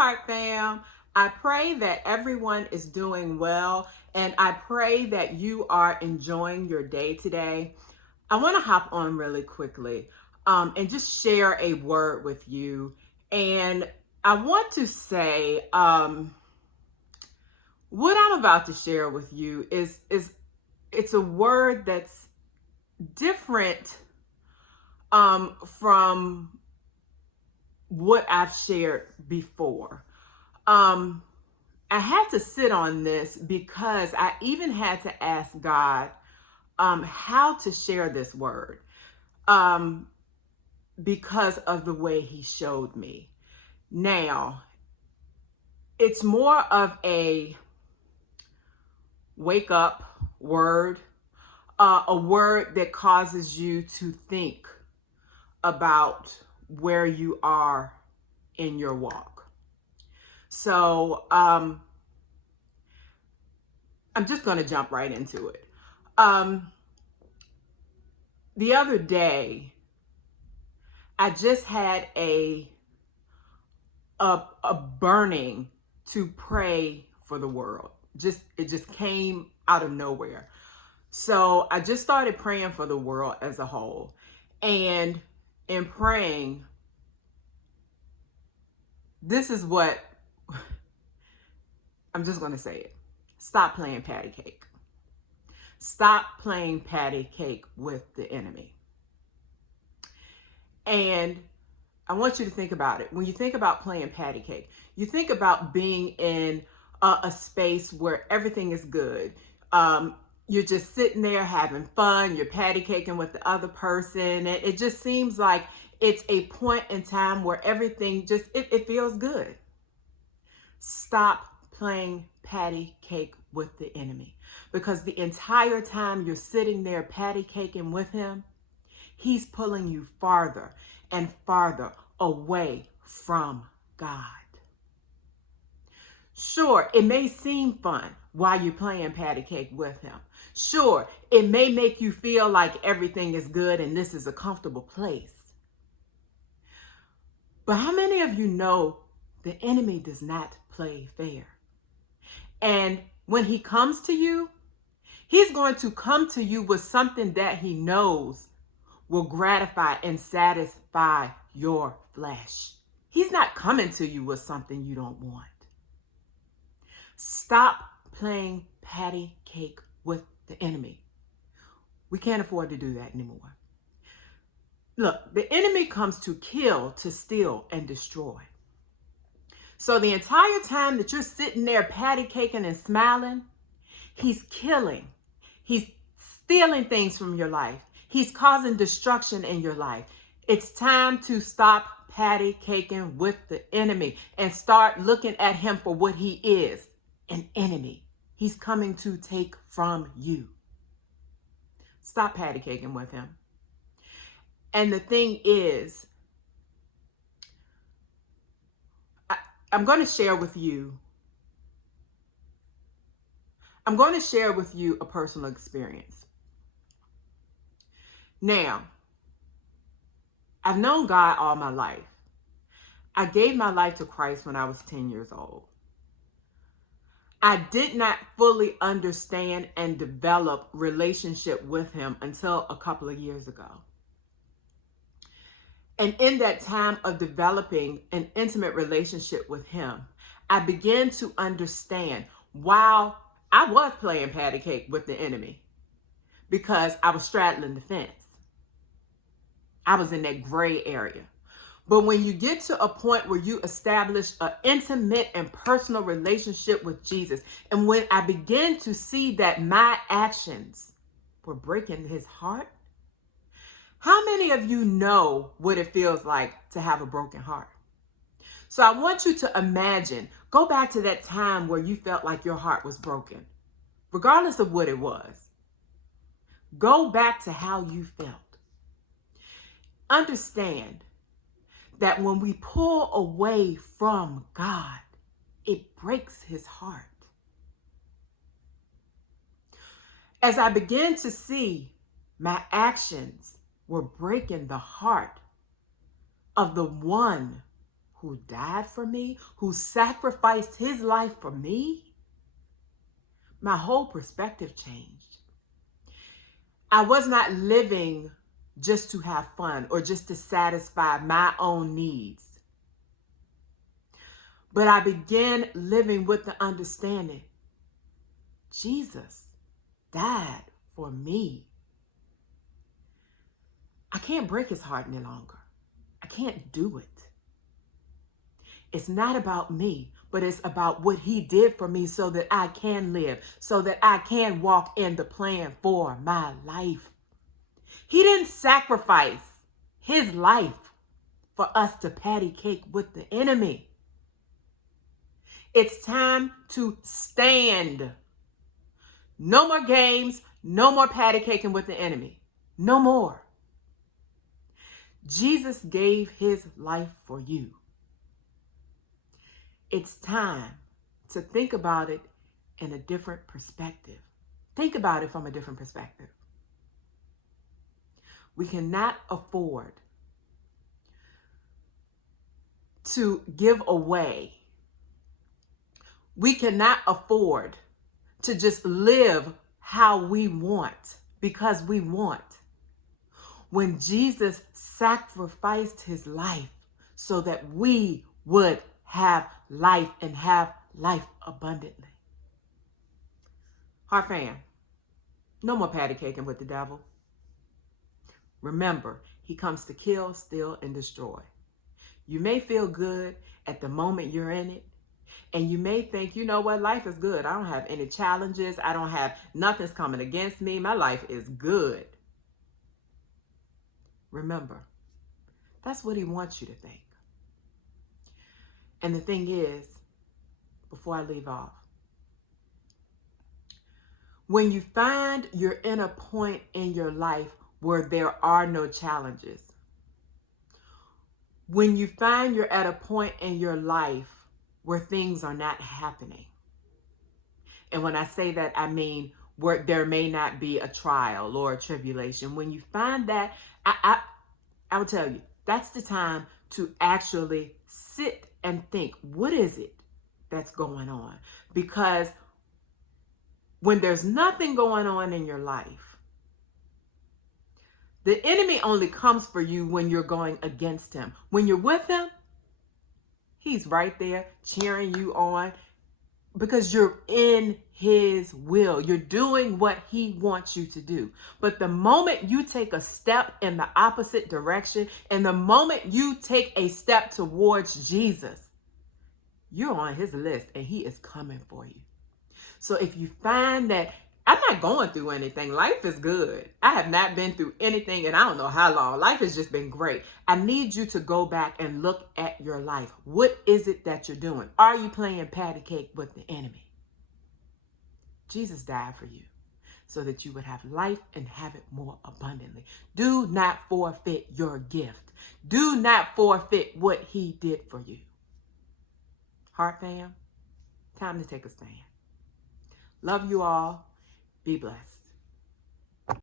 Heart fam. I pray that everyone is doing well, and I pray that you are enjoying your day today. I want to hop on really quickly and just share a word with you. And I want to say what I'm about to share with you is it's a word that's different from what I've shared before. Um, I had to sit on this because I even had to ask God how to share this word um, because of the way He showed me. Now, it's more of a wake up word, a word that causes you to think about where you are in your walk. So I'm just going to jump right into it. The other day, I just had a burning to pray for the world. It just came out of nowhere. So I just started praying for the world as a whole. And in praying, this is what I'm just going to say it. Stop playing patty cake. Stop playing patty cake with the enemy. And I want you to think about it. When you think about playing patty cake, you think about being in a space where everything is good. You're just sitting there having fun. You're patty caking with the other person. And it just seems like it's a point in time where everything just, it feels good. Stop playing patty cake with the enemy, because the entire time you're sitting there patty caking with him, he's pulling you farther and farther away from God. Sure, it may seem fun while you're playing patty cake with him. Sure, it may make you feel like everything is good and this is a comfortable place. But how many of you know the enemy does not play fair? And when he comes to you, he's going to come to you with something that he knows will gratify and satisfy your flesh. He's not coming to you with something you don't want. Stop playing patty cake with the enemy. We can't afford to do that anymore. Look, the enemy comes to kill, to steal, and destroy. So the entire time that you're sitting there patty caking and smiling, he's killing. He's stealing things from your life. He's causing destruction in your life. It's time to stop patty caking with the enemy and start looking at him for what he is, an enemy. He's coming to take from you. Stop patty caking with him. And the thing is, I'm going to share with you a personal experience. Now, I've known God all my life. I gave my life to Christ when I was 10 years old. I did not fully understand and develop relationship with him until a couple of years ago. And in that time of developing an intimate relationship with him, I began to understand while I was playing patty cake with the enemy, because I was straddling the fence. I was in that gray area. But when you get to a point where you establish an intimate and personal relationship with Jesus, and when I began to see that my actions were breaking his heart, how many of you know what it feels like to have a broken heart? So I want you to imagine, go back to that time where you felt like your heart was broken, regardless of what it was. Go back to how you felt. Understand that when we pull away from God, it breaks his heart. As I began to see my actions were breaking the heart of the one who died for me, who sacrificed his life for me, my whole perspective changed. I was not living just to have fun or just to satisfy my own needs. But I began living with the understanding, Jesus died for me. I can't break his heart any longer. I can't do it. It's not about me, but it's about what he did for me so that I can live, so that I can walk in the plan for my life. He didn't sacrifice his life for us to patty cake with the enemy. It's time to stand. No more games, no more patty caking with the enemy. No more. Jesus gave his life for you. It's time to think about it in a different perspective. Think about it from a different perspective. We cannot afford to give away. We cannot afford to just live how we want because we want. When Jesus sacrificed his life so that we would have life and have life abundantly. Heart fam, no more patty caking with the devil. Remember, he comes to kill, steal, and destroy. You may feel good at the moment you're in it, and you may think, you know what, life is good. I don't have any challenges. I don't have, nothing's coming against me. My life is good. Remember, that's what he wants you to think. And the thing is, before I leave off, when you find you're in a point in your life where there are no challenges, when you find you're at a point in your life where things are not happening, and when I say that, I mean where there may not be a trial or a tribulation. When you find that, I will tell you, that's the time to actually sit and think, what is it that's going on? Because when there's nothing going on in your life, the enemy only comes for you when you're going against him. When you're with him, he's right there cheering you on because you're in his will. You're doing what he wants you to do. But the moment you take a step in the opposite direction, and the moment you take a step towards Jesus, you're on his list and he is coming for you. So if you find that I'm not going through anything, life is good. I have not been through anything and I don't know how long. Life has just been great. I need you to go back and look at your life. What is it that you're doing? Are you playing patty cake with the enemy? Jesus died for you so that you would have life and have it more abundantly. Do not forfeit your gift. Do not forfeit what he did for you. Heart fam, time to take a stand. Love you all. Be blessed.